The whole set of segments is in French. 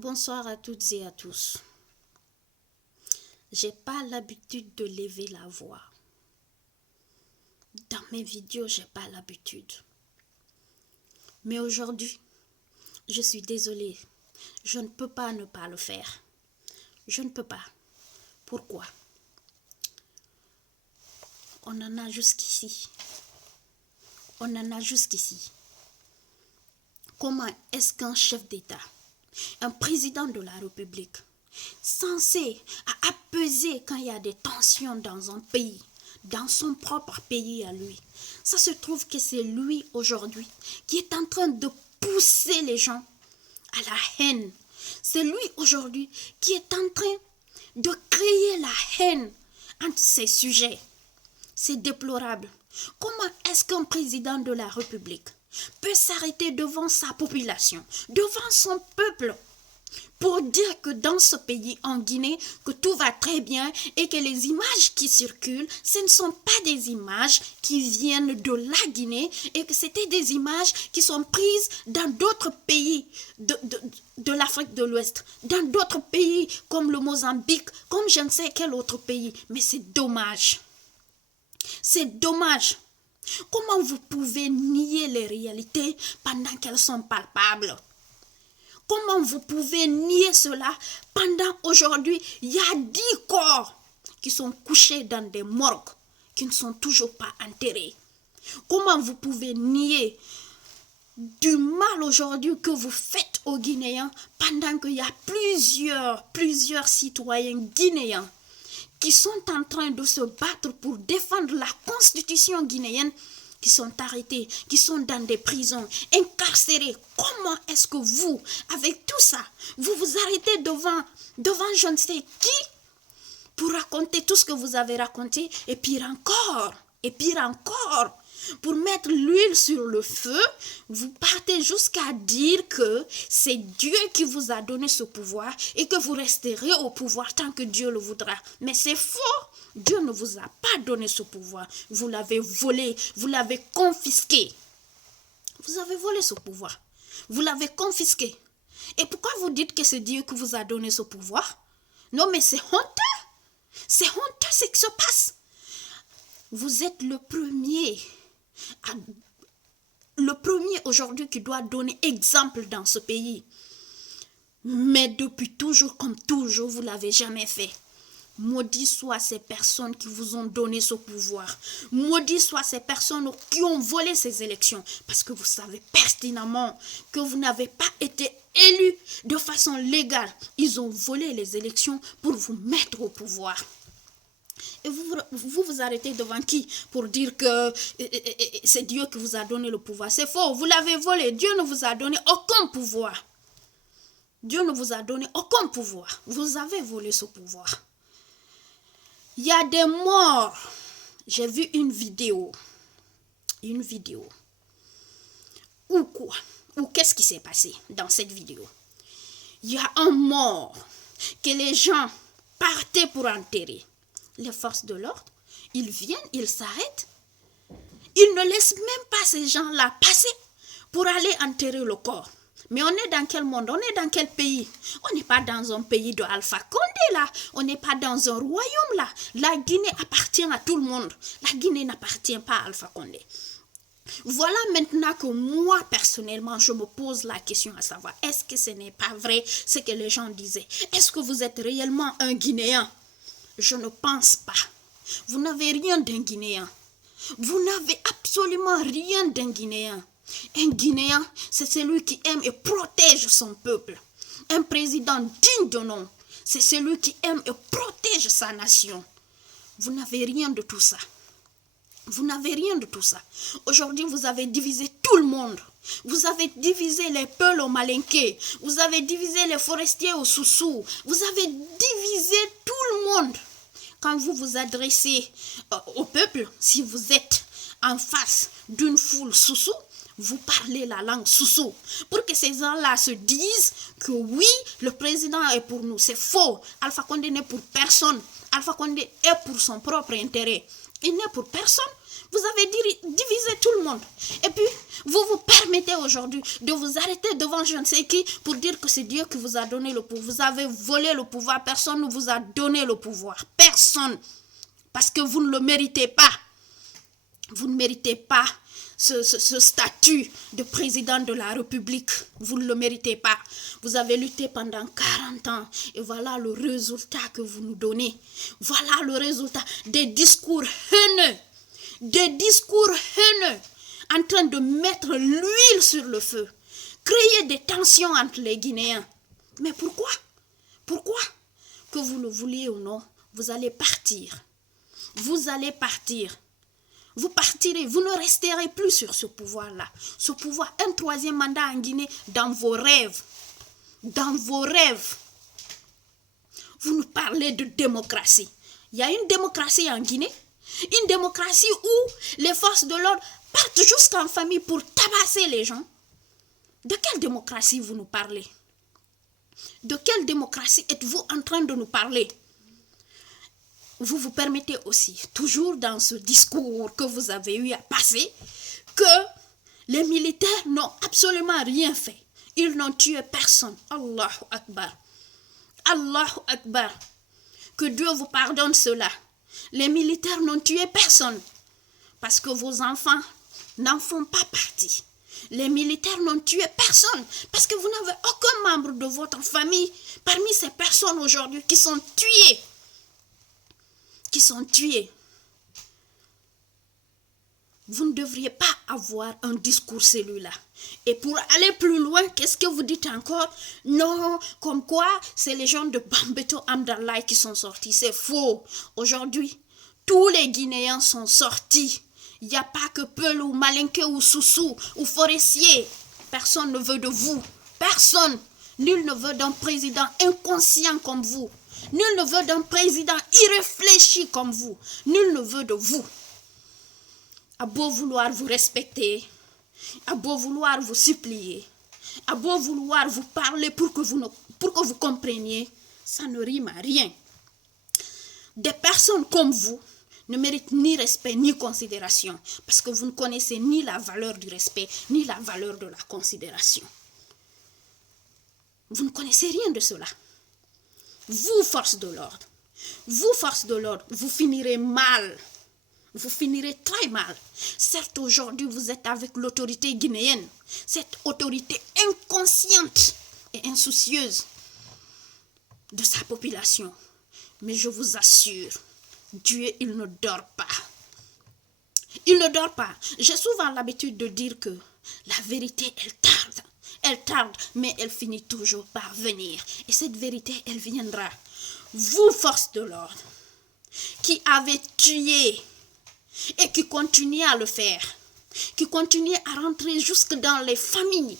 Bonsoir à toutes et à tous. J'ai pas l'habitude de lever la voix. Dans mes vidéos, j'ai pas l'habitude. Mais aujourd'hui, je suis désolée. Je ne peux pas ne pas le faire. Je ne peux pas. Pourquoi? On en a jusqu'ici. On en a jusqu'ici. Comment est-ce qu'un chef d'État, un président de la République, censé apaiser quand il y a des tensions dans un pays, dans son propre pays à lui, ça se trouve que c'est lui aujourd'hui qui est en train de pousser les gens à la haine. C'est lui aujourd'hui qui est en train de créer la haine entre ces sujets. C'est déplorable. Comment est-ce qu'un président de la République peut s'arrêter devant sa population, devant son peuple, pour dire que dans ce pays, en Guinée, que tout va très bien et que les images qui circulent, ce ne sont pas des images qui viennent de la Guinée et que c'était des images qui sont prises dans d'autres pays de l'Afrique de l'Ouest, dans d'autres pays comme le Mozambique, comme je ne sais quel autre pays. Mais c'est dommage. C'est dommage. Comment vous pouvez nier les réalités pendant qu'elles sont palpables? Comment vous pouvez nier cela pendant aujourd'hui, il y a 10 corps qui sont couchés dans des morgues qui ne sont toujours pas enterrés? Comment vous pouvez nier du mal aujourd'hui que vous faites aux Guinéens pendant qu'il y a plusieurs citoyens guinéens qui sont en train de se battre pour défendre la constitution guinéenne, qui sont arrêtés, qui sont dans des prisons, incarcérés? Comment est-ce que vous, avec tout ça, vous vous arrêtez devant je ne sais qui pour raconter tout ce que vous avez raconté, et pire encore, pour mettre l'huile sur le feu, vous partez jusqu'à dire que c'est Dieu qui vous a donné ce pouvoir et que vous resterez au pouvoir tant que Dieu le voudra. Mais c'est faux. Dieu ne vous a pas donné ce pouvoir. Vous l'avez volé, vous l'avez confisqué. Vous avez volé ce pouvoir. Vous l'avez confisqué. Et pourquoi vous dites que c'est Dieu qui vous a donné ce pouvoir? Non, mais c'est honteux. C'est honteux ce qui se passe. Vous êtes le premier aujourd'hui qui doit donner exemple dans ce pays. Mais depuis toujours, comme toujours, vous ne l'avez jamais fait. Maudit soient ces personnes qui vous ont donné ce pouvoir. Maudit soient ces personnes qui ont volé ces élections. Parce que vous savez pertinemment que vous n'avez pas été élus de façon légale. Ils ont volé les élections pour vous mettre au pouvoir. Et vous arrêtez devant qui pour dire que c'est Dieu qui vous a donné le pouvoir? C'est faux, vous l'avez volé. Dieu ne vous a donné aucun pouvoir. Dieu ne vous a donné aucun pouvoir. Vous avez volé ce pouvoir. Il y a des morts. J'ai vu une vidéo. Ou quoi? Ou qu'est-ce qui s'est passé dans cette vidéo? Il y a un mort que les gens partaient pour enterrer. Les forces de l'ordre, ils viennent, ils s'arrêtent. Ils ne laissent même pas ces gens-là passer pour aller enterrer le corps. Mais on est dans quel monde? On est dans quel pays? On n'est pas dans un pays de Alpha Condé là. On n'est pas dans un royaume là. La Guinée appartient à tout le monde. La Guinée n'appartient pas à Alpha Condé. Voilà maintenant que moi, personnellement, je me pose la question à savoir, est-ce que ce n'est pas vrai ce que les gens disaient? Est-ce que vous êtes réellement un Guinéen? Je ne pense pas. Vous n'avez rien d'un Guinéen. Vous n'avez absolument rien d'un Guinéen. Un Guinéen, c'est celui qui aime et protège son peuple. Un président digne de nom, c'est celui qui aime et protège sa nation. Vous n'avez rien de tout ça. Vous n'avez rien de tout ça. Aujourd'hui, vous avez divisé tout le monde. Vous avez divisé les Peuls au Malinké. Vous avez divisé les forestiers au Soussou. Vous avez divisé tout le monde. Quand vous vous adressez au peuple, si vous êtes en face d'une foule Soussou, vous parlez la langue Soussou. Pour que ces gens-là se disent que oui, le président est pour nous. C'est faux. Alpha Condé n'est pour personne. Alpha Condé est pour son propre intérêt. Il n'est pour personne. Vous avez divisé tout le monde. Et puis, vous vous permettez aujourd'hui de vous arrêter devant je ne sais qui pour dire que c'est Dieu qui vous a donné le pouvoir. Vous avez volé le pouvoir. Personne ne vous a donné le pouvoir. Personne. Parce que vous ne le méritez pas. Vous ne méritez pas ce statut de président de la République. Vous ne le méritez pas. Vous avez lutté pendant 40 ans et voilà le résultat que vous nous donnez. Voilà le résultat des discours haineux. Des discours haineux en train de mettre l'huile sur le feu. Créer des tensions entre les Guinéens. Mais pourquoi? Pourquoi? Que vous le vouliez ou non, vous allez partir. Vous allez partir. Vous partirez, vous ne resterez plus sur ce pouvoir-là. Ce pouvoir, un troisième mandat en Guinée, dans vos rêves. Dans vos rêves. Vous nous parlez de démocratie. Il y a une démocratie en Guinée. Une démocratie où les forces de l'ordre partent jusqu'en famille pour tabasser les gens. De quelle démocratie vous nous parlez? De quelle démocratie êtes-vous en train de nous parler? Vous vous permettez aussi, toujours dans ce discours que vous avez eu à passer, que les militaires n'ont absolument rien fait. Ils n'ont tué personne. Allahu Akbar. Allahu Akbar. Que Dieu vous pardonne cela. Les militaires n'ont tué personne. Parce que vos enfants n'en font pas partie. Les militaires n'ont tué personne. Parce que vous n'avez aucun membre de votre famille parmi ces personnes aujourd'hui qui sont tuées. Vous ne devriez pas avoir un discours celui-là. Et pour aller plus loin, qu'est-ce que vous dites encore? Non, comme quoi, c'est les gens de Bambeto Amdallah qui sont sortis. C'est faux. Aujourd'hui, tous les Guinéens sont sortis. Il n'y a pas que Peul ou Malinké ou Soussou ou Forestier. Personne ne veut de vous. Personne. Nul ne veut d'un président inconscient comme vous. Nul ne veut d'un président irréfléchi comme vous. Nul ne veut de vous. À beau vouloir vous respecter, à beau vouloir vous supplier, à beau vouloir vous parler pour que vous compreniez, ça ne rime à rien. Des personnes comme vous ne méritent ni respect ni considération parce que vous ne connaissez ni la valeur du respect ni la valeur de la considération. Vous ne connaissez rien de cela. Vous, force de l'ordre, vous finirez mal. Vous finirez très mal. Certes, aujourd'hui, vous êtes avec l'autorité guinéenne. Cette autorité inconsciente et insoucieuse de sa population. Mais je vous assure, Dieu, il ne dort pas. Il ne dort pas. J'ai souvent l'habitude de dire que la vérité, elle tarde. Elle tarde, mais elle finit toujours par venir. Et cette vérité, elle viendra. Vous, force de l'ordre, qui avez tué et qui continuez à le faire, qui continuez à rentrer jusque dans les familles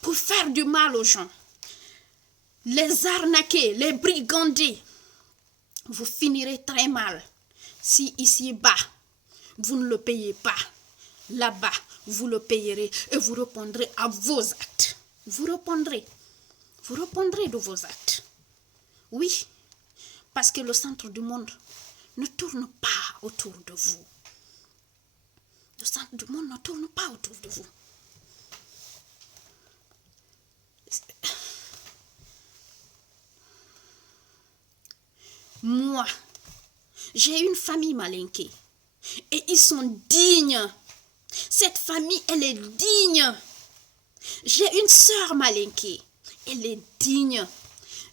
pour faire du mal aux gens, les arnaquer, les brigander, vous finirez très mal si ici-bas, vous ne le payez pas. Là-bas, vous le payerez et vous répondrez à vos actes. Vous répondrez de vos actes. Oui, parce que le centre du monde ne tourne pas autour de vous. Le centre du monde ne tourne pas autour de vous. Moi, j'ai une famille malinké et ils sont dignes. Cette famille, elle est digne. J'ai une sœur malinké, elle est digne.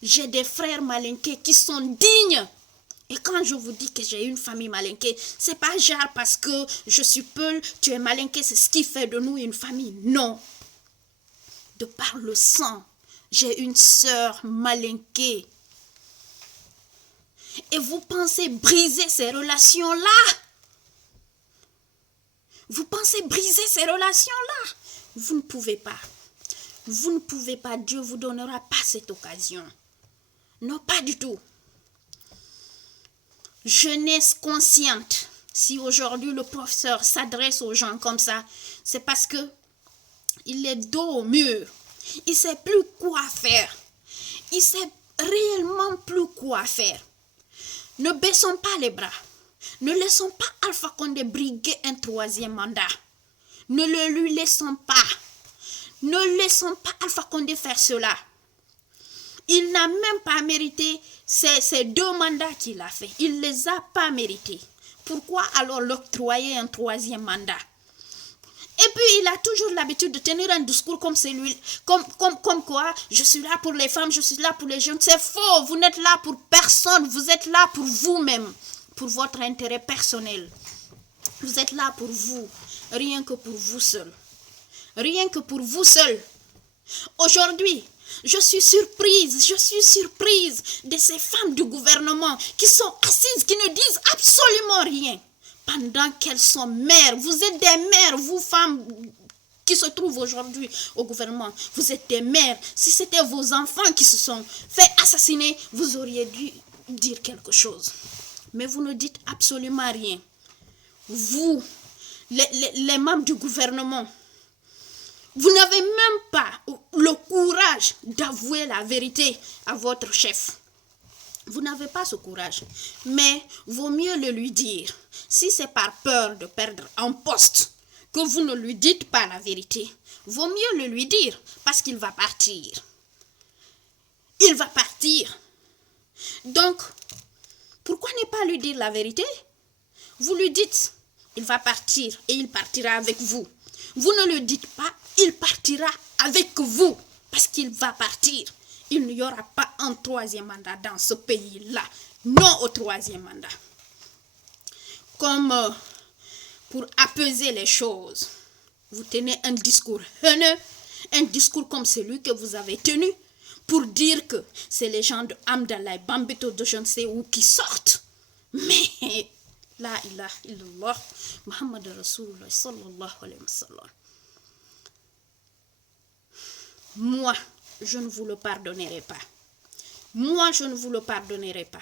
J'ai des frères malinqués qui sont dignes. Et quand je vous dis que j'ai une famille malinquée, c'est pas genre parce que je suis Peul, tu es malinqué, c'est ce qui fait de nous une famille. Non. De par le sang, j'ai une sœur malinquée. Et vous pensez briser ces relations-là? Vous pensez briser ces relations-là? Vous ne pouvez pas. Vous ne pouvez pas. Dieu ne vous donnera pas cette occasion. Non, pas du tout. Jeunesse consciente. Si aujourd'hui le professeur s'adresse aux gens comme ça, c'est parce que il est dos au mur. Il ne sait plus quoi faire. Il ne sait réellement plus quoi faire. Ne baissons pas les bras. Ne laissons pas Alpha Condé briguer un troisième mandat. Ne le lui laissons pas. Ne laissons pas Alpha Condé faire cela. Il n'a même pas mérité ces 2 mandats qu'il a fait. Il ne les a pas mérités. Pourquoi alors l'octroyer un troisième mandat? Et puis il a toujours l'habitude de tenir un discours comme celui, comme quoi je suis là pour les femmes, je suis là pour les jeunes. C'est faux, vous n'êtes là pour personne, vous êtes là pour vous-même, pour votre intérêt personnel. Vous êtes là pour vous, rien que pour vous seul. Rien que pour vous seul. Aujourd'hui, je suis surprise de ces femmes du gouvernement qui sont assises, qui ne disent absolument rien. Pendant qu'elles sont mères, vous êtes des mères, vous femmes qui se trouvent aujourd'hui au gouvernement, vous êtes des mères. Si c'était vos enfants qui se sont fait assassiner, vous auriez dû dire quelque chose. Mais vous ne dites absolument rien. Vous, les membres du gouvernement, vous n'avez même pas le courage d'avouer la vérité à votre chef. Vous n'avez pas ce courage, mais vaut mieux le lui dire. Si c'est par peur de perdre un poste que vous ne lui dites pas la vérité, vaut mieux le lui dire parce qu'il va partir. Il va partir. Donc, pourquoi ne pas lui dire la vérité? Vous lui dites, il va partir et il partira avec vous. Vous ne le dites pas, il partira avec vous parce qu'il va partir. Il n'y aura pas un troisième mandat dans ce pays-là. Non au troisième mandat. Comme pour apaiser les choses, vous tenez un discours haineux, un discours comme celui que vous avez tenu pour dire que c'est les gens de Hamdallah, Bambito, de je ne sais où qui sortent. Mais la ilaha illallah, Muhammad Rasulullah sallallahu alayhi wa sallam. Moi, je ne vous le pardonnerai pas. Moi, je ne vous le pardonnerai pas.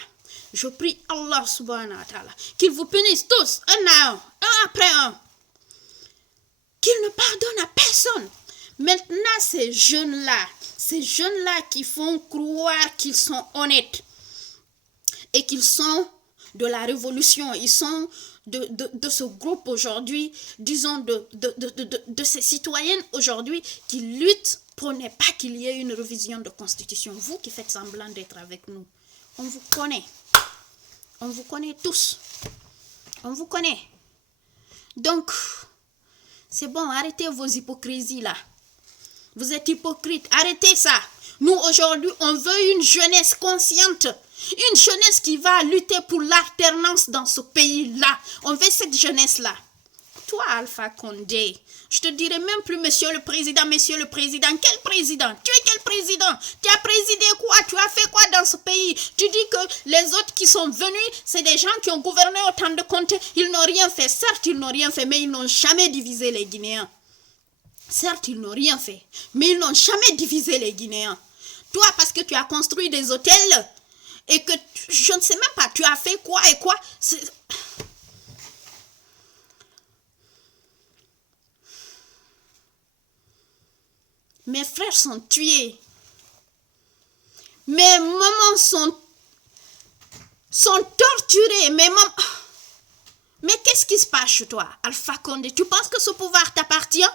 Je prie Allah subhanahu wa ta'ala qu'il vous punisse tous, un à un, un après un. Qu'il ne pardonne à personne. Maintenant, ces jeunes-là qui font croire qu'ils sont honnêtes et qu'ils sont de la révolution, ils sont de ce groupe aujourd'hui, disons de ces citoyennes aujourd'hui qui luttent. Prenez pas qu'il y ait une révision de constitution. Vous qui faites semblant d'être avec nous, on vous connaît. On vous connaît tous. On vous connaît. Donc, c'est bon, arrêtez vos hypocrisies là. Vous êtes hypocrites, arrêtez ça. Nous aujourd'hui, on veut une jeunesse consciente. Une jeunesse qui va lutter pour l'alternance dans ce pays-là. On veut cette jeunesse-là. Toi, Alpha Condé, je te dirai même plus monsieur le président. Quel président? Tu es quel président? Tu as présidé quoi? Tu as fait quoi dans ce pays? Tu dis que les autres qui sont venus, c'est des gens qui ont gouverné autant de comtés. Ils n'ont rien fait. Certes, ils n'ont rien fait, mais ils n'ont jamais divisé les Guinéens. Certes, ils n'ont rien fait, mais ils n'ont jamais divisé les Guinéens. Toi, parce que tu as construit des hôtels et que je ne sais même pas, tu as fait quoi et quoi. Mes frères sont tués. Mes mamans sont torturées. Mais qu'est-ce qui se passe chez toi, Alpha Condé? Tu penses que ce pouvoir t'appartient?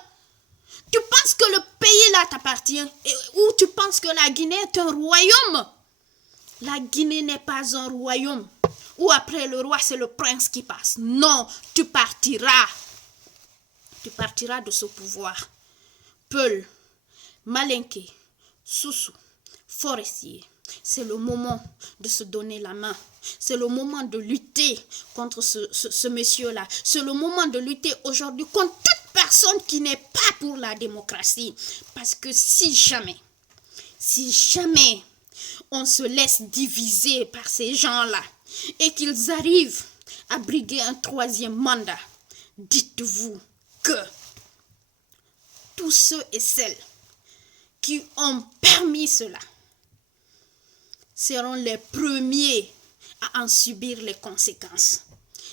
Tu penses que le pays là t'appartient? Ou tu penses que la Guinée est un royaume? La Guinée n'est pas un royaume. Ou après le roi, c'est le prince qui passe. Non, tu partiras. Tu partiras de ce pouvoir. Peul, Malinké, Soussou, Forestier, c'est le moment de se donner la main. C'est le moment de lutter contre ce monsieur-là. C'est le moment de lutter aujourd'hui contre toute personne qui n'est pas pour la démocratie. Parce que si jamais on se laisse diviser par ces gens-là et qu'ils arrivent à briguer un troisième mandat, dites-vous que tous ceux et celles qui ont permis cela seront les premiers à en subir les conséquences.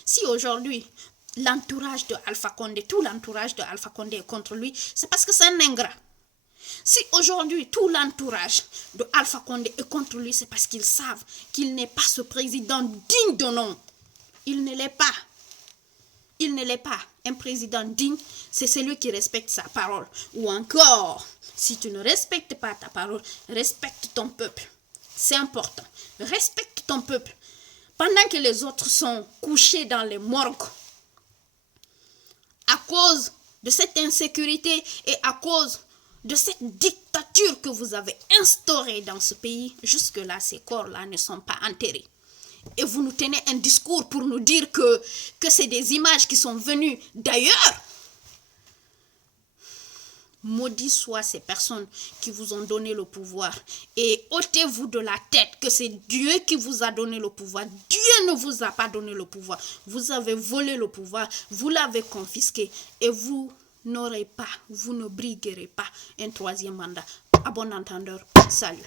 Si aujourd'hui, l'entourage de Alpha Condé, tout l'entourage de Alpha Condé est contre lui, c'est parce que c'est un ingrat. Si aujourd'hui, tout l'entourage de Alpha Condé est contre lui, c'est parce qu'ils savent qu'il n'est pas ce président digne de nom. Il ne l'est pas. Il ne l'est pas. Un président digne, c'est celui qui respecte sa parole. Ou encore, si tu ne respectes pas ta parole, respecte ton peuple. C'est important. Respecte ton peuple. Pendant que les autres sont couchés dans les morgues, à cause de cette insécurité et à cause de cette dictature que vous avez instaurée dans ce pays, jusque-là, ces corps-là ne sont pas enterrés. Et vous nous tenez un discours pour nous dire que c'est des images qui sont venues d'ailleurs. Maudits soient ces personnes qui vous ont donné le pouvoir. Et ôtez-vous de la tête que c'est Dieu qui vous a donné le pouvoir. Dieu ne vous a pas donné le pouvoir. Vous avez volé le pouvoir, vous l'avez confisqué et vous n'aurez pas, vous ne briguerez pas un troisième mandat. À bon entendeur, salut.